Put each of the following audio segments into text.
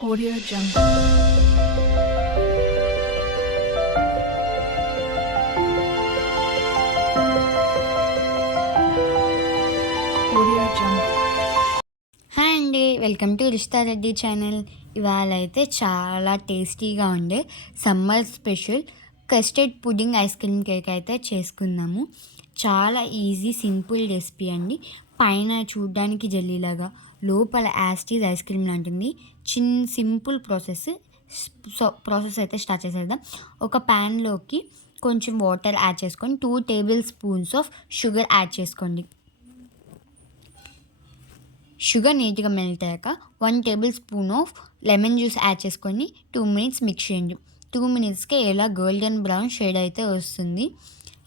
Audio Jungle. Audio Jungle. Hi అండి, welcome to Rishta Reddy channel. ఇవాళ అయితే చాలా టేస్టీగా ఉండే summer special custard pudding ice cream cake అయితే చేసుకుందాము. చాలా ఈజీ సింపుల్ రెసిపీ అండి. పైన చూడ్డానికి జెల్లీలాగా, లోపల యాస్టీజ్ ఐస్ క్రీమ్ లాంటిది. Simple process. ప్రాసెస్ అయితే స్టార్ట్ చేసేద్దాం. ఒక ప్యాన్లోకి కొంచెం వాటర్ యాడ్ చేసుకొని 2 table spoons of sugar add చేసుకోండి. షుగర్ నీట్గా మెల్ట్ అయ్యాక 1 table spoon of lemon juice add చేసుకొని 2 మినిట్స్ మిక్స్ చేయండి. 2 మినిట్స్కే ఇలా గోల్డెన్ బ్రౌన్ షేడ్ అయితే వస్తుంది.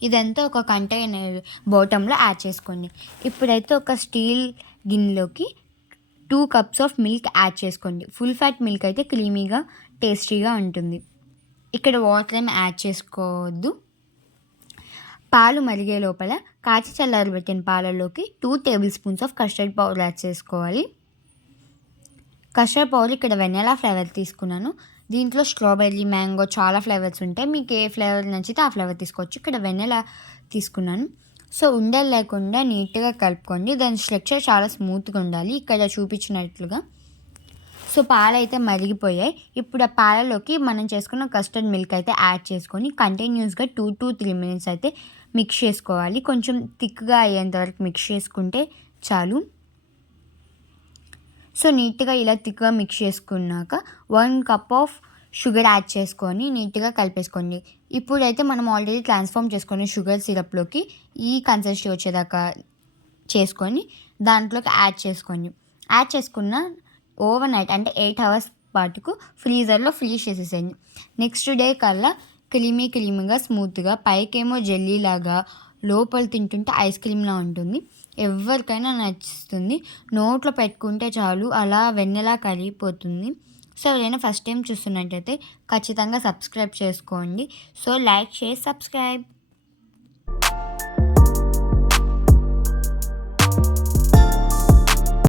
ఇదంతా ఒక కంటైనర్ బాటంలో యాడ్ చేసుకోండి. ఇప్పుడైతే ఒక స్టీల్ గిన్నెలోకి 2 కప్స్ ఆఫ్ మిల్క్ యాడ్ చేసుకోండి. ఫుల్ ఫ్యాట్ మిల్క్ అయితే క్రీమీగా టేస్టీగా ఉంటుంది. ఇక్కడ వాటర్ ఏమి యాడ్ చేసుకోవద్దు. పాలు మరిగే లోపల కాచి చల్లారబెట్టిన పాలలోకి 2 table spoons of custard powder add చేసుకోవాలి. కస్టర్డ్ పౌడర్ ఇక్కడ వెనిలా ఫ్లేవర్ తీసుకున్నాను. దీంట్లో స్ట్రాబెర్రీ, మ్యాంగో చాలా ఫ్లేవర్స్ ఉంటాయి. మీకు ఏ ఫ్లేవర్ నచ్చితే ఆ ఫ్లేవర్ తీసుకోవచ్చు. ఇక్కడ వెనిలా తీసుకున్నాను. సో ఉండలు లేకుండా నీట్గా కలుపుకోండి. దాని స్ట్రక్చర్ చాలా స్మూత్గా ఉండాలి, ఇక్కడ చూపించినట్లుగా. సో పాలైతే మరిగిపోయాయి. ఇప్పుడు ఆ పాలలోకి మనం చేసుకున్న కస్టర్డ్ మిల్క్ అయితే యాడ్ చేసుకొని కంటిన్యూస్గా 2 to 3 మినిట్స్ అయితే మిక్స్ చేసుకోవాలి. కొంచెం థిక్గా అయ్యేంత వరకు మిక్స్ చేసుకుంటే చాలు. సో నీట్గా ఇలా థిక్గా మిక్స్ చేసుకున్నాక 1 కప్ ఆఫ్ షుగర్ యాడ్ చేసుకొని నీట్గా కలిపేసుకోండి. ఇప్పుడైతే మనం ఆల్రెడీ ట్రాన్స్ఫార్మ్ చేసుకొని షుగర్ సిరప్లోకి ఈ కన్సిస్టెన్సీ వచ్చేదాకా చేసుకొని దాంట్లోకి యాడ్ చేసుకోండి. యాడ్ చేసుకున్న ఓవర్ నైట్ అంటే 8 అవర్స్ పాటుకు ఫ్రీజర్లో ఫ్రీజ్ చేసేసేయండి. నెక్స్ట్ డే కల్లా క్రీమీగా స్మూత్గా, పైకేమో జెల్లీలాగా, లోపల తింటుంటే ఐస్ క్రీమ్లా ఉంటుంది. ఎవరికైనా నచ్చుతుంది. నోట్లో పెట్టుకుంటే చాలు అలా వెన్నెలా కరిగిపోతుంది. సో ఎవరైనా ఫస్ట్ టైం చూస్తున్నట్టయితే ఖచ్చితంగా సబ్స్క్రైబ్ చేసుకోండి. So like, share, subscribe.